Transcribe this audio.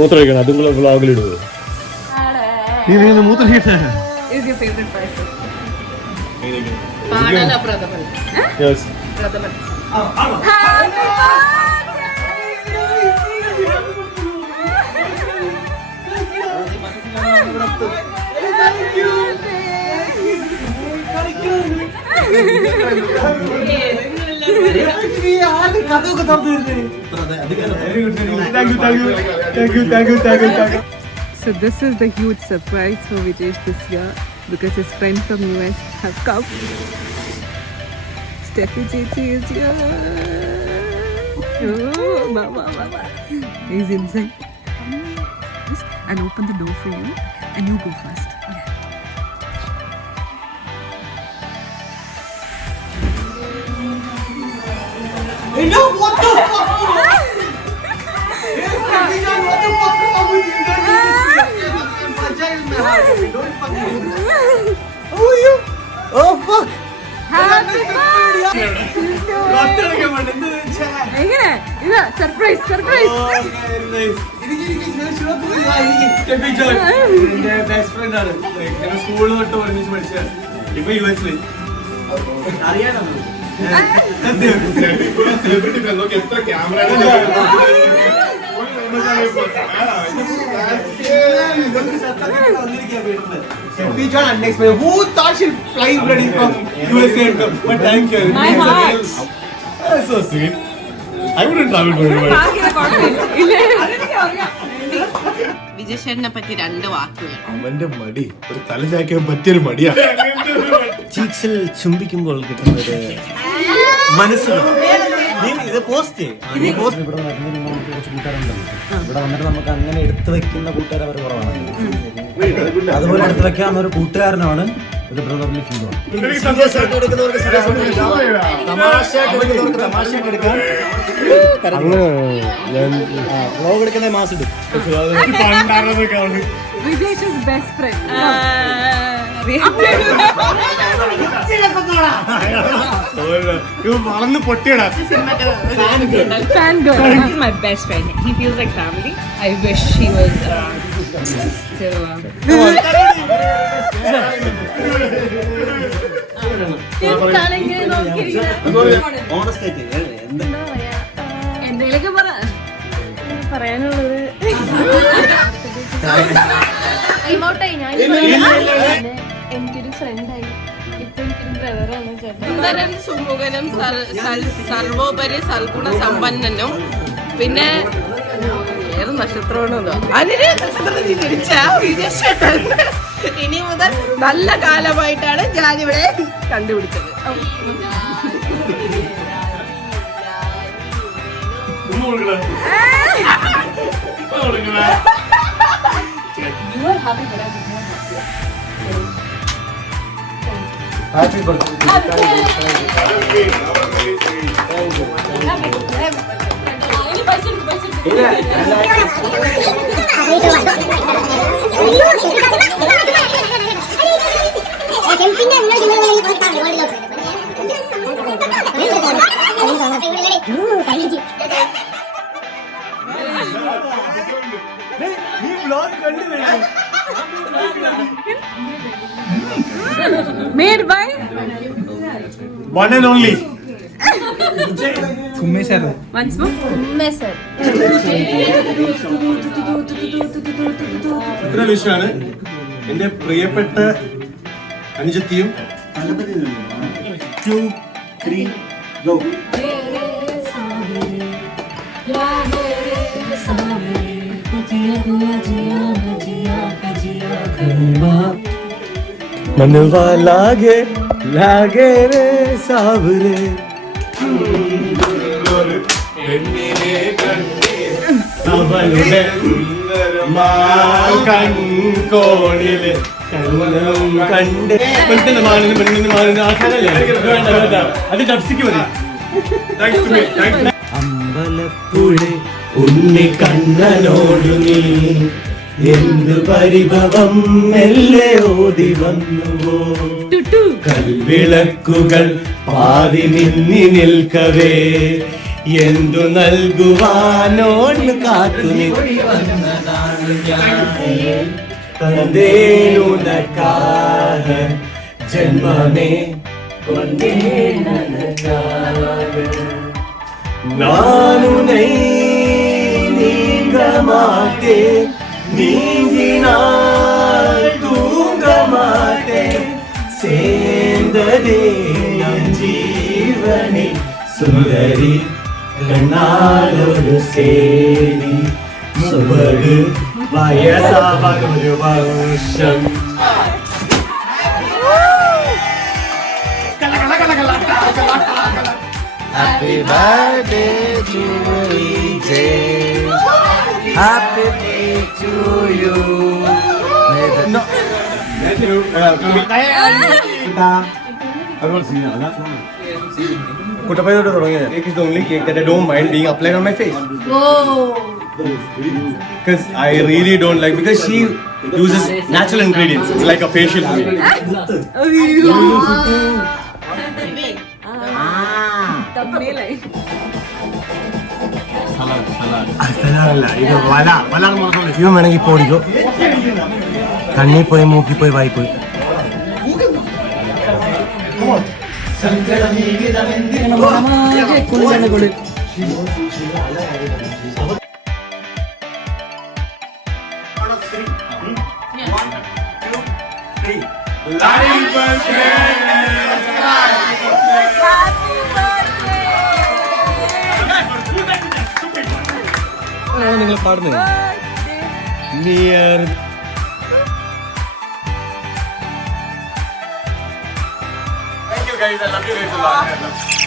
മൂത്രമൊഴിക്കണം, അതും കൂടെ വ്ളോഗിലിടുവോ? Is your favorite person? Yes. So this is the huge surprise for Vijesh this year because his friends from US have come. Steffi Chichi is here. Oh, Baba. He's inside. I'll open the door for you and you go first. Hey, no, what the fuck? Oh fuck! Happy birthday! എങ്ങനെ ഇതാ surprise best friend ആണ് സ്കൂളിൽ തൊട്ട് ഒരുമിച്ച് പഠിച്ച ഇപ്പൊ യുഎസിൽ അറിയാലോ എത്ര camera Who thought she'll fly bloody from USA and come? But thank you. My heart. That's so sweet. I wouldn't travel for you. വിജയശേഖരനെ പറ്റി 2 വാക്കുകൾ. അവന്റെ മടി ഒരു തലചാക്കാൻ പറ്റിയൊരു മടിയാ. ചീക്സിൽ ചുംബിക്കുമ്പോൾ കിട്ടുന്നത് മനസ്സിലും ഇത് പോസ്റ്റ് ഇവിടെ വന്നിട്ട് നമുക്ക് അങ്ങനെ എടുത്തു വെക്കുന്ന കൂട്ടുകാർ അവർ കുറവാണ്. അതുപോലെ എടുത്തു വെക്കാവുന്ന ഒരു കൂട്ടുകാരനാണ് ഒരു ബ്രദർലി ഫീൽ. തമാശയായിട്ട് എടുക്കുന്നവർക്ക് തമാശയായിട്ട് എടുക്കാം. വ്ലോഗ് എടുക്കുന്ന മാസം Vijesh's best friend. വളർന്ന് പൊട്ടിയടാ. Fan girl. He's my best friend. He feels like family. I wish he was around. So, എന്തെങ്കിലുമൊക്കെ പറ. പറയാനുള്ളത് എനിക്കൊരു ഫ്രണ്ടായി ഇപ്പൊ എനിക്കൊരു ബ്രദറാണ് ചേട്ടൻ. സുന്ദരൻ സുമുഖനും സർവോപരി സൽഗുണ സമ്പന്നനും പിന്നെ ഏത് നക്ഷത്രമാണോ അതിന് നക്ഷത്രത്തിൽ തിരിച്ച വിജയശേഖരൻ ഇനി മുതൽ നല്ല കാലമായിട്ടാണ് ഞാനിവിടെ കണ്ടുപിടിച്ചത്. Happy birthday. Made by One and only. once more. ഇത്ര വിഷയമാണ് എന്റെ പ്രിയപ്പെട്ട അനുജത്തിയും 2, 3 go. मनवा लागे लागे रे सावरे അവളുടെ കൺകോണില് കണ്ട് പെണ്ണിന്റെ മാനിന് പെണ്ണിന്റെ മാനിന് ആക്കാനല്ലേ അത് ഡബ്സിക്ക് മതി. അമ്പലപ്പുഴെ ഉണ്ണി കണ്ണനോടു നീ എന്ത് പരിഭവം മെല്ലെ ഓടി വന്നുവോ. കൽവിളക്കുകൾ പാതി മിന്നി നിൽക്കവേ എന്തു നൽകുവാനോന്ന് കാത്തു തന്നേനുനക്കാഹ ജന്മമേ നാനുനൈ നീങ്കമാട്ടേ நீங்கினால் தூங்க மாட்டேன் சேர்ந்ததே நம் ஜீவனே சுந்தரி கண்ணாலொரு சேரி சுவடு வயசாவான் ஒரு வருஷம் Happy birthday to EJ. Happy birthday to you. No. കുട്ടപ്പയോട് തുടങ്ങിയത് cake is the only cake that I don't mind being applied on my face. Because I really don't like, because she uses natural ingredients. It's like a facial for me. ഇവൻ വേണമെങ്കിൽ പോടിക്കോ കണ്ണി പോയി മൂക്കി പോയി വായി പോയി നിങ്ങൾ പാടുന്നത് near Thank you guys, I love you guys a lot.